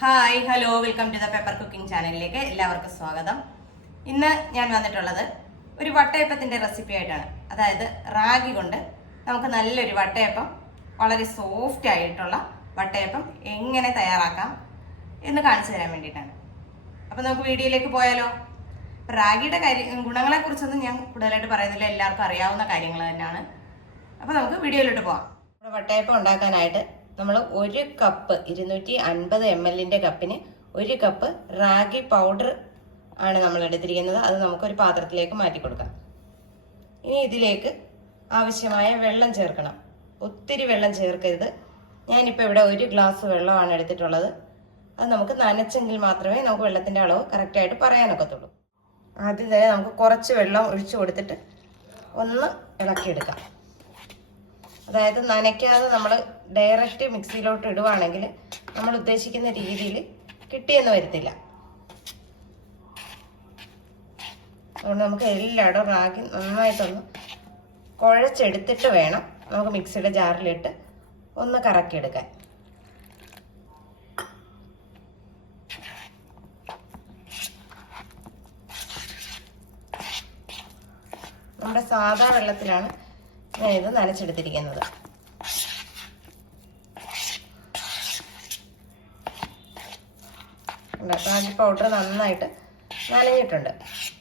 Hi hello welcome to the paper cooking ചാനലിലേക്ക് എല്ലാവർക്കും സ്വാഗതം. ഇന്ന് ഞാൻ വന്നിട്ടുള്ളത് ഒരു വട്ടയപ്പത്തിൻ്റെ റെസിപ്പി ആയിട്ടാണ്. അതായത് റാഗി കൊണ്ട് നമുക്ക് നല്ലൊരു വട്ടയപ്പം, വളരെ സോഫ്റ്റ് ആയിട്ടുള്ള വട്ടയപ്പം എങ്ങനെ തയ്യാറാക്കാം എന്ന് കാണിച്ചു തരാൻ വേണ്ടിയിട്ടാണ്. അപ്പോൾ നമുക്ക് വീഡിയോയിലേക്ക് പോയാലോ. റാഗിയുടെ ഗുണങ്ങളെക്കുറിച്ചൊന്നും ഞാൻ കൂടുതലായിട്ട് പറയുന്നില്ല, എല്ലാവർക്കും അറിയാവുന്ന കാര്യങ്ങൾ തന്നെയാണ്. അപ്പോൾ നമുക്ക് വീഡിയോയിലോട്ട് പോകാം. വട്ടയപ്പം ഉണ്ടാക്കാനായിട്ട് നമ്മൾ 1 കപ്പ് 250 ml കപ്പിന് 1 കപ്പ് റാഗി പൗഡർ ആണ് നമ്മൾ എടുത്തിരിക്കുന്നത്. അത് നമുക്കൊരു പാത്രത്തിലേക്ക് മാറ്റി കൊടുക്കാം. ഇനി ഇതിലേക്ക് ആവശ്യമായ വെള്ളം ചേർക്കണം. ഒത്തിരി വെള്ളം ചേർക്കരുത്. ഞാനിപ്പോൾ ഇവിടെ 1 ഗ്ലാസ് വെള്ളമാണ് എടുത്തിട്ടുള്ളത്. അത് നമുക്ക് നനച്ചെങ്കിൽ മാത്രമേ നമുക്ക് വെള്ളത്തിൻ്റെ അളവ് കറക്റ്റായിട്ട് പറയാനൊക്കത്തുള്ളൂ. ആദ്യം തന്നെ നമുക്ക് കുറച്ച് വെള്ളം ഒഴിച്ചു കൊടുത്തിട്ട് ഒന്ന് ഇളക്കിയെടുക്കാം. അതായത് നനയ്ക്കാതെ നമ്മൾ ഡയറക്റ്റ് മിക്സിയിലോട്ട് ഇടുവാണെങ്കിൽ നമ്മൾ ഉദ്ദേശിക്കുന്ന രീതിയിൽ കിട്ടിയെന്ന് വരത്തില്ല. അതുകൊണ്ട് നമുക്ക് എല്ലായിടും റാഗി നന്നായിട്ടൊന്ന് കുഴച്ചെടുത്തിട്ട് വേണം നമുക്ക് മിക്സിയുടെ ജാറിലിട്ട് ഒന്ന് കറക്കിയെടുക്കാൻ. നമ്മുടെ സാധാ വെള്ളത്തിലാണ് ഞാൻ ഇത് നനച്ചെടുത്തിരിക്കുന്നത്. റാഗി പൗഡർ നന്നായിട്ട് നനഞ്ഞിട്ടുണ്ട്.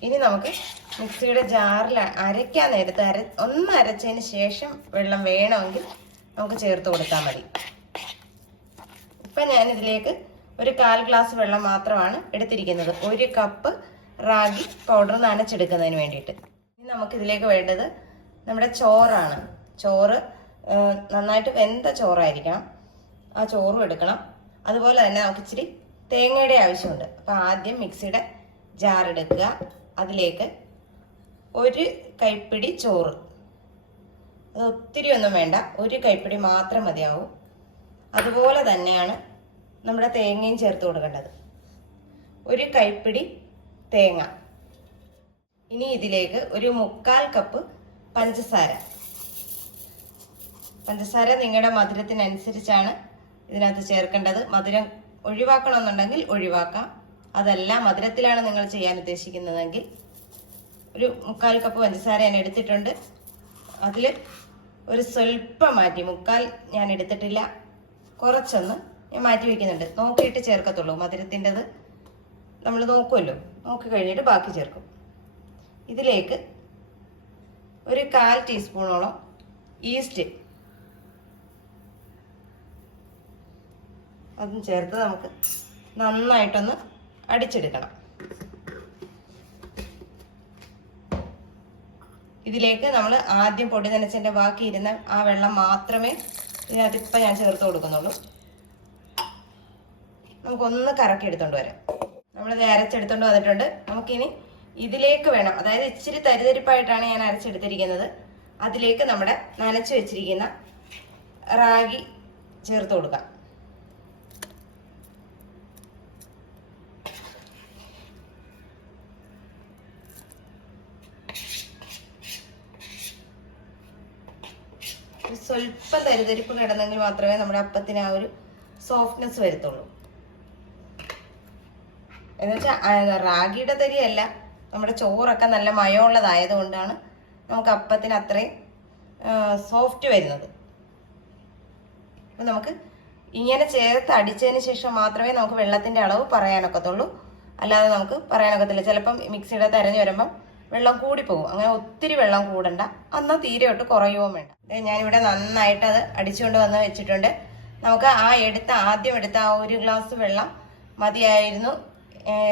ഇനി നമുക്ക് മിക്സിയുടെ ജാറിൽ അരയ്ക്കാൻ നേരത്ത് ഒന്ന് അരച്ചതിന് ശേഷം വെള്ളം വേണമെങ്കിൽ നമുക്ക് ചേർത്ത് കൊടുത്താൽ മതി. ഇപ്പം ഞാനിതിലേക്ക് ഒരു 1/4 ഗ്ലാസ് വെള്ളം മാത്രമാണ് എടുത്തിരിക്കുന്നത്, 1 കപ്പ് റാഗി പൗഡർ നനച്ചെടുക്കുന്നതിന് വേണ്ടിയിട്ട്. ഇനി നമുക്കിതിലേക്ക് വേണ്ടത് നമ്മുടെ ചോറാണ്. ചോറ് നന്നായിട്ട് വെന്ത ചോറായിരിക്കണം. ആ ചോറും എടുക്കണം. അതുപോലെ തന്നെ നമുക്ക് ഇച്ചിരി തേങ്ങയുടെ ആവശ്യമുണ്ട്. അപ്പോൾ ആദ്യം മിക്സിയുടെ ജാർ എടുക്കുക. അതിലേക്ക് 1 കൈപ്പിടി ചോറ്, അത് ഒത്തിരി ഒന്നും വേണ്ട, 1 കൈപ്പിടി മാത്രം മതിയാവും. അതുപോലെ തന്നെയാണ് നമ്മുടെ തേങ്ങയും ചേർത്ത് കൊടുക്കേണ്ടത്, 1 കൈപ്പിടി തേങ്ങ. ഇനി ഇതിലേക്ക് ഒരു 1/4 കപ്പ് പഞ്ചസാര. പഞ്ചസാര നിങ്ങളുടെ മധുരത്തിനനുസരിച്ചാണ് ഇതിനകത്ത് ചേർക്കേണ്ടത്. മധുരം ഒഴിവാക്കണമെന്നുണ്ടെങ്കിൽ ഒഴിവാക്കാം. അതല്ല മധുരത്തിലാണ് നിങ്ങൾ ചെയ്യാൻ ഉദ്ദേശിക്കുന്നതെങ്കിൽ ഒരു 1/4 കപ്പ് പഞ്ചസാര ഞാൻ എടുത്തിട്ടുണ്ട്. അതിൽ ഒരു സ്വല്പം മാറ്റി, 1/4 ഞാൻ എടുത്തിട്ടില്ല, കുറച്ചൊന്ന് ഞാൻ മാറ്റി വയ്ക്കുന്നുണ്ട്. നോക്കിയിട്ട് ചേർക്കത്തുള്ളൂ. മധുരത്തിൻ്റെത് നമ്മൾ നോക്കുമല്ലോ, നോക്കി കഴിഞ്ഞിട്ട് ബാക്കി ചേർക്കും. ഇതിലേക്ക് ഒരു 1/4 ടീസ്പൂണോളം ഈസ്റ്റ് അതും ചേർത്ത് നമുക്ക് നന്നായിട്ടൊന്ന് അടിച്ചെടുക്കണം. ഇതിലേക്ക് നമ്മൾ ആദ്യം പൊടി നനച്ചതിൻ്റെ ബാക്കി ഇരുന്ന ആ വെള്ളം മാത്രമേ ഇതിനകത്ത് ഇപ്പം ഞാൻ ചേർത്ത് കൊടുക്കുന്നുള്ളൂ. നമുക്കൊന്ന് കറക്കി എടുത്തോണ്ട് വരാം. നമ്മളിത് അരച്ചെടുത്തോണ്ട് വന്നിട്ടുണ്ട്. നമുക്കിനി ഇതിലേക്ക് വേണം, അതായത് ഇച്ചിരി തരിതരിപ്പായിട്ടാണ് ഞാൻ അരച്ചെടുത്തിരിക്കുന്നത്. അതിലേക്ക് നമ്മുടെ നനച്ച് വെച്ചിരിക്കുന്ന റാഗി ചേർത്ത് കൊടുക്കാം. സ്വല്പം തരിതരിപ്പ് കിടന്നെങ്കിൽ മാത്രമേ നമ്മുടെ അപ്പത്തിന് ആ ഒരു സോഫ്റ്റ്നെസ് വരത്തുള്ളൂ. എന്നുവെച്ചാൽ റാഗിയുടെ തരിയല്ല, നമ്മുടെ ചോറൊക്കെ നല്ല മയമുള്ളതായത് കൊണ്ടാണ് നമുക്ക് അപ്പത്തിന് അത്രയും സോഫ്റ്റ് വരുന്നത്. അപ്പം നമുക്ക് ഇങ്ങനെ ചേർത്ത് അടിച്ചതിന് ശേഷം മാത്രമേ നമുക്ക് വെള്ളത്തിൻ്റെ അളവ് പറയാനൊക്കത്തുള്ളൂ. അല്ലാതെ നമുക്ക് പറയാനൊക്കത്തില്ല. ചിലപ്പം മിക്സിയുടെ തെരഞ്ഞു വരുമ്പം വെള്ളം കൂടിപ്പോകും. അങ്ങനെ ഒത്തിരി വെള്ളം കൂടണ്ട, എന്നാൽ തീരെ ഒട്ട് കുറയുകയും വേണ്ട. ഞാനിവിടെ നന്നായിട്ട് അത് അടിച്ചുകൊണ്ട് വന്ന് വെച്ചിട്ടുണ്ട്. നമുക്ക് ആദ്യം എടുത്ത ആ 1 ഗ്ലാസ് വെള്ളം മതിയായിരുന്നു.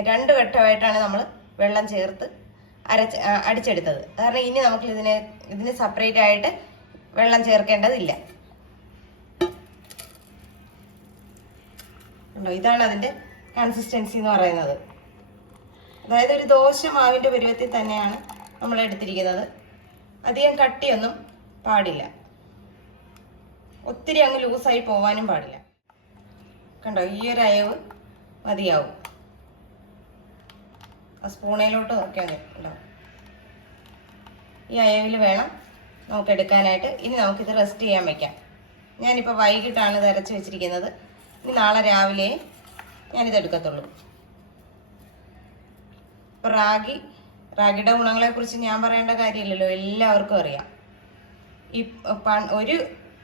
2 ഘട്ടമായിട്ടാണ് നമ്മൾ വെള്ളം ചേർത്ത് അടിച്ചെടുത്തത്. കാരണം ഇനി നമുക്ക് ഇതിന് സെപ്പറേറ്റ് ആയിട്ട് വെള്ളം ചേർക്കേണ്ടതില്ല. ഇതാണ് അതിൻ്റെ കൺസിസ്റ്റൻസി എന്ന് പറയുന്നത്. അതായത് ഒരു ദോശ മാവിൻ്റെ പരുവത്തിൽ തന്നെയാണ് നമ്മൾ എടുത്തിരിക്കുന്നത്. അധികം കട്ടിയൊന്നും പാടില്ല, ഒത്തിരി അങ്ങ് ലൂസായി പോവാനും പാടില്ല. കണ്ടോ, ഈ ഒരു അയവ് മതിയാവും. ആ സ്പൂണയിലോട്ട് നോക്കിയാൽ മതി. ഈ അയവിൽ വേണം നമുക്ക് എടുക്കാനായിട്ട്. ഇനി നമുക്കിത് റെസ്റ്റ് ചെയ്യാൻ വയ്ക്കാം. ഞാനിപ്പോൾ വൈകിട്ടാണ് ഇത് അരച്ച് വെച്ചിരിക്കുന്നത്. ഇനി നാളെ രാവിലെ ഞാനിത് എടുക്കത്തുള്ളൂ. ഇപ്പം റാഗിയുടെ ഗുണങ്ങളെക്കുറിച്ച് ഞാൻ പറയേണ്ട കാര്യമില്ലല്ലോ, എല്ലാവർക്കും അറിയാം. ഒരു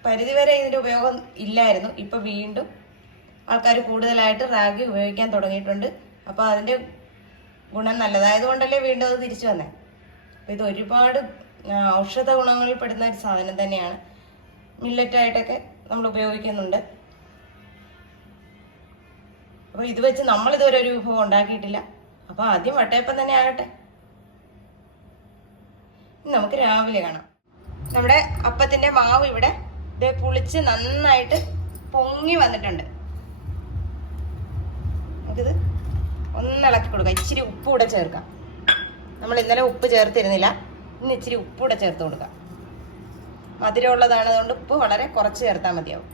പരിധിവരെ ഇതിൻ്റെ ഉപയോഗം ഇല്ലായിരുന്നു. ഇപ്പം വീണ്ടും ആൾക്കാർ കൂടുതലായിട്ട് റാഗി ഉപയോഗിക്കാൻ തുടങ്ങിയിട്ടുണ്ട്. അപ്പോൾ അതിൻ്റെ ഗുണം നല്ലതായതുകൊണ്ടല്ലേ വീണ്ടും അത് തിരിച്ചു വന്നേ. അപ്പോൾ ഇത് ഒരുപാട് ഔഷധ ഗുണങ്ങളിൽ പെടുന്ന ഒരു സാധനം തന്നെയാണ്. മില്ലറ്റായിട്ടൊക്കെ നമ്മൾ ഉപയോഗിക്കുന്നുണ്ട്. അപ്പോൾ ഇത് വെച്ച് നമ്മളിതുവരെ ഒരു വിഭവം ഉണ്ടാക്കിയിട്ടില്ല. അപ്പോൾ ആദ്യം വട്ടയപ്പം തന്നെ ആകട്ടെ. നമുക്ക് രാവിലെ കാണാം. നമ്മുടെ അപ്പത്തിൻ്റെ മാവ് ഇവിടെ ഇത് പുളിച്ച് നന്നായിട്ട് പൊങ്ങി വന്നിട്ടുണ്ട്. നമുക്കിത് ഒന്ന് ഇളക്കി കൊടുക്കാം. ഇച്ചിരി ഉപ്പ് കൂടെ ചേർക്കാം. നമ്മൾ ഇന്നലെ ഉപ്പ് ചേർത്തിരുന്നില്ല, ഇന്ന് ഇച്ചിരി ഉപ്പ് കൂടെ ചേർത്ത് കൊടുക്കാം. മധുരമുള്ളതാണ്, അതുകൊണ്ട് ഉപ്പ് വളരെ കുറച്ച് ചേർത്താൽ മതിയാവും.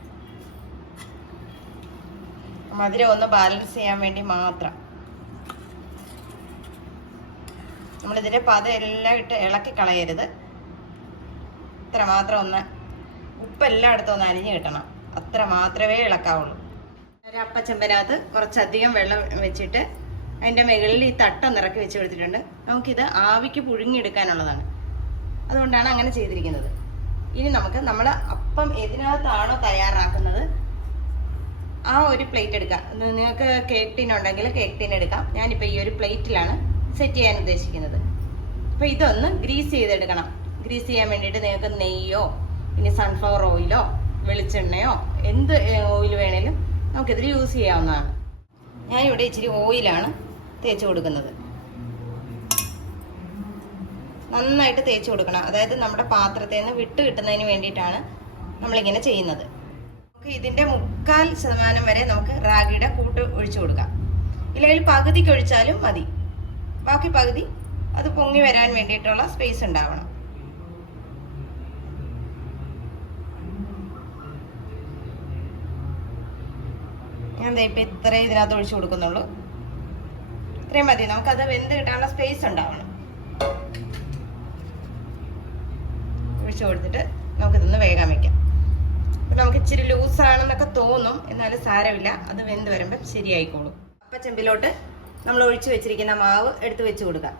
മധുരം ഒന്ന് ബാലൻസ് ചെയ്യാൻ വേണ്ടി മാത്രം. നമ്മളിതിൻ്റെ പത എല്ലാം ഇട്ട് ഇളക്കി കളയരുത്. ഇത്ര മാത്രം ഒന്ന് ഉപ്പെല്ലായിടത്തും ഒന്ന് അലിഞ്ഞ് കിട്ടണം. അത്ര മാത്രമേ ഇളക്കാവുള്ളൂ. ഒരു അപ്പച്ചെമ്പനകത്ത് കുറച്ചധികം വെള്ളം വെച്ചിട്ട് അതിൻ്റെ മുകളിൽ ഈ തട്ടൊന്ന് ഇറക്കി വെച്ച് കൊടുത്തിട്ടുണ്ട്. നമുക്കിത് ആവിക്ക് പുഴുങ്ങിയെടുക്കാനുള്ളതാണ്, അതുകൊണ്ടാണ് അങ്ങനെ ചെയ്തിരിക്കുന്നത്. ഇനി നമുക്ക് നമ്മൾ അപ്പം ഏതിനകത്താണോ തയ്യാറാക്കുന്നത് ആ ഒരു പ്ലേറ്റ് എടുക്കാം. നിങ്ങൾക്ക് കേക്ക് ടീൻ ഉണ്ടെങ്കിൽ കേക്ക് ടീൻ എടുക്കാം. ഞാനിപ്പോൾ ഈ ഒരു പ്ലേറ്റിലാണ് സെറ്റ് ചെയ്യാൻ ഉദ്ദേശിക്കുന്നത്. അപ്പോൾ ഇതൊന്ന് ഗ്രീസ് ചെയ്തെടുക്കണം. ഗ്രീസ് ചെയ്യാൻ വേണ്ടിയിട്ട് നിങ്ങൾക്ക് നെയ്യോ ഇനി സൺഫ്ലവർ ഓയിലോ വെളിച്ചെണ്ണയോ എന്ത് ഓയിൽ വേണേലും നമുക്കിതിൽ യൂസ് ചെയ്യാവുന്നതാണ്. ഞാനിവിടെ ഇച്ചിരി ഓയിലാണ് തേച്ച് കൊടുക്കുന്നത്. നന്നായിട്ട് തേച്ച് കൊടുക്കണം. അതായത് നമ്മുടെ പാത്രത്തിൽ നിന്ന് വിട്ട് കിട്ടുന്നതിന് വേണ്ടിയിട്ടാണ് നമ്മളിങ്ങനെ ചെയ്യുന്നത്. നമുക്ക് ഇതിൻ്റെ 3/4% വരെ നമുക്ക് റാഗിയുടെ കൂട്ട് ഒഴിച്ചു കൊടുക്കാം. ഇല്ലെങ്കിൽ പകുതിക്ക് ഒഴിച്ചാലും മതി. ബാക്കി പകുതി അത് പൊങ്ങി വരാൻ വേണ്ടിയിട്ടുള്ള സ്പേസ് ഉണ്ടാവണം. ഞാൻ ഇപ്പം ഇത്രയും ഇതിനകത്ത് ഒഴിച്ചു കൊടുക്കുന്നുള്ളൂ. ഇത്രയും മതി. നമുക്കത് വെന്ത് കിട്ടാനുള്ള സ്പേസ് ഉണ്ടാവണം. ഒഴിച്ചു കൊടുത്തിട്ട് നമുക്കിതൊന്ന് വേഗം വയ്ക്കാം. അപ്പം നമുക്ക് ഇച്ചിരി ലൂസാണെന്നൊക്കെ തോന്നും, എന്നാലും സാരമില്ല, അത് വെന്ത് വരുമ്പം ശരിയായിക്കോളും. അപ്പച്ചെമ്പിലോട്ട് നമ്മൾ ഒഴിച്ചു വെച്ചിരിക്കുന്ന മാവ് എടുത്ത് വെച്ച് കൊടുക്കാം.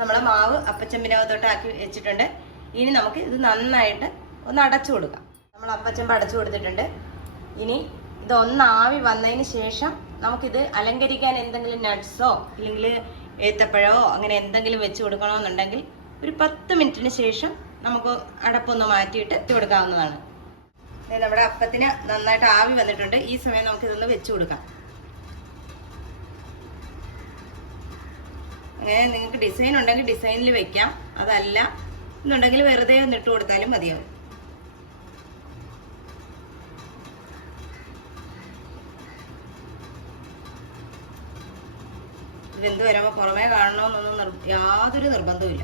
നമ്മൾ മാവ് അപ്പച്ചെമ്പിനകത്തോട്ട് ആക്കി വെച്ചിട്ടുണ്ട്. ഇനി നമുക്ക് ഇത് നന്നായിട്ട് ഒന്ന് അടച്ചു കൊടുക്കാം. നമ്മൾ അപ്പച്ചെമ്പ് അടച്ചു കൊടുത്തിട്ടുണ്ട്. ഇനി ഇതൊന്ന് ആവി വന്നതിന് ശേഷം നമുക്കിത് അലങ്കരിക്കാൻ എന്തെങ്കിലും നട്ട്സോ അല്ലെങ്കിൽ ഏത്തപ്പഴമോ അങ്ങനെ എന്തെങ്കിലും വെച്ച് കൊടുക്കണമെന്നുണ്ടെങ്കിൽ ഒരു 10 മിനിറ്റിന് ശേഷം നമുക്ക് അടപ്പൊന്ന് മാറ്റിയിട്ട് കൊടുക്കാവുന്നതാണ്. നമ്മുടെ അപ്പത്തിന് നന്നായിട്ട് ആവി വന്നിട്ടുണ്ട്. ഈ സമയം നമുക്കിതൊന്ന് വെച്ച് കൊടുക്കാം. അങ്ങനെ നിങ്ങൾക്ക് ഡിസൈൻ ഉണ്ടെങ്കിൽ ഡിസൈനിൽ വെക്കാം, അതല്ല എന്നുണ്ടെങ്കിൽ വെറുതെ ഒന്ന് ഇട്ട് കൊടുത്താലും മതിയാവും. വെന്ത് വരുമ്പോൾ പുറമേ കാണണമെന്നൊന്നും യാതൊരു നിർബന്ധവുമില്ല.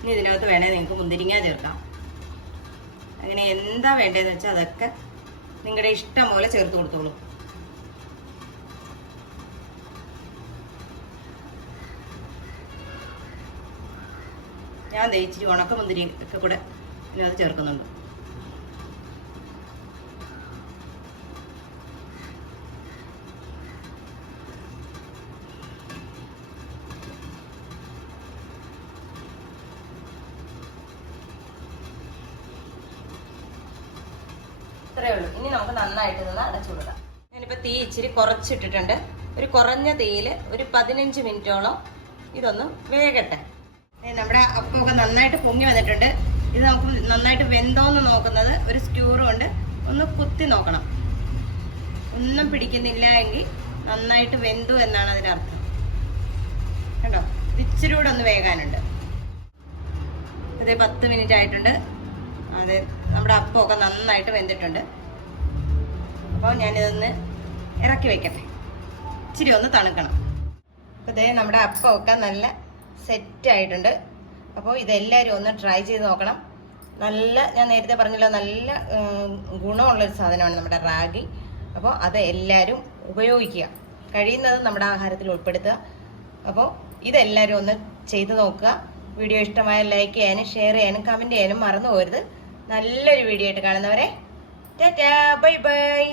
ഇനി ഇതിനകത്ത് വേണേൽ നിങ്ങൾക്ക് മുന്തിരിങ്ങ ചേർക്കാം. അങ്ങനെ എന്താ വേണ്ടതെന്ന് വെച്ചാൽ അതൊക്കെ നിങ്ങളുടെ ഇഷ്ടം പോലെ ചേർത്ത് കൊടുത്തോളൂ. ഞാൻ ഇച്ചിരി ഉണക്ക മുന്തിരി ഒക്കെ കൂടെ ഇതിനകത്ത് ചേർക്കുന്നുണ്ട്. ഇത്രയേ ഉള്ളൂ. ഇനി നമുക്ക് നന്നായിട്ട് ഇതൊന്ന് അടച്ചു കൊടുക്കാം. ഞാനിപ്പോൾ തീ ഇച്ചിരി കുറച്ചിട്ടിട്ടുണ്ട്. ഒരു കുറഞ്ഞ തീയിൽ ഒരു 15 മിനിറ്റോളം ഇതൊന്ന് വേകട്ടെ. നമ്മുടെ അപ്പമൊക്കെ നന്നായിട്ട് പൊങ്ങി വന്നിട്ടുണ്ട്. ഇത് നമുക്ക് നന്നായിട്ട് വെന്തോന്ന് നോക്കുന്നത് ഒരു സ്ക്യൂർ കൊണ്ട് ഒന്ന് കുത്തി നോക്കണം. ഒന്നും പിടിക്കുന്നില്ല എങ്കിൽ നന്നായിട്ട് വെന്തു എന്നാണ് അതിനർത്ഥം. കണ്ടോ, ഇച്ചിരി കൂടെ ഒന്ന് വേകാനുണ്ട്. ഇത് 10 മിനിറ്റ് ആയിട്ടുണ്ട്. അതെ, നമ്മുടെ അപ്പമൊക്കെ നന്നായിട്ട് വെന്തിട്ടുണ്ട്. അപ്പോൾ ഞാനിതൊന്ന് ഇറക്കി വെക്കട്ടെ, ഇച്ചിരി ഒന്ന് തണുക്കണം. അപ്പോൾ ഇതേ നമ്മുടെ അപ്പമൊക്കെ നല്ല സെറ്റായിട്ടുണ്ട്. അപ്പോൾ ഇതെല്ലാവരും ഒന്ന് ട്രൈ ചെയ്ത് നോക്കണം. ഞാൻ നേരത്തെ പറഞ്ഞല്ലോ, നല്ല ഗുണമുള്ളൊരു സാധനമാണ് നമ്മുടെ റാഗി. അപ്പോൾ അത് എല്ലാവരും ഉപയോഗിക്കുക, കഴിയുന്നത് നമ്മുടെ ആഹാരത്തിൽ ഉൾപ്പെടുത്തുക. അപ്പോൾ ഇതെല്ലാവരും ഒന്ന് ചെയ്ത് നോക്കുക. വീഡിയോ ഇഷ്ടമായ ലൈക്ക് ചെയ്യാനും ഷെയർ ചെയ്യാനും കമൻറ്റ് ചെയ്യാനും മറന്നു പോകരുത്. നല്ലൊരു വീഡിയോ ആയിട്ട് കാണുന്നവരെ ടാറ്റാ, ബൈ ബൈ.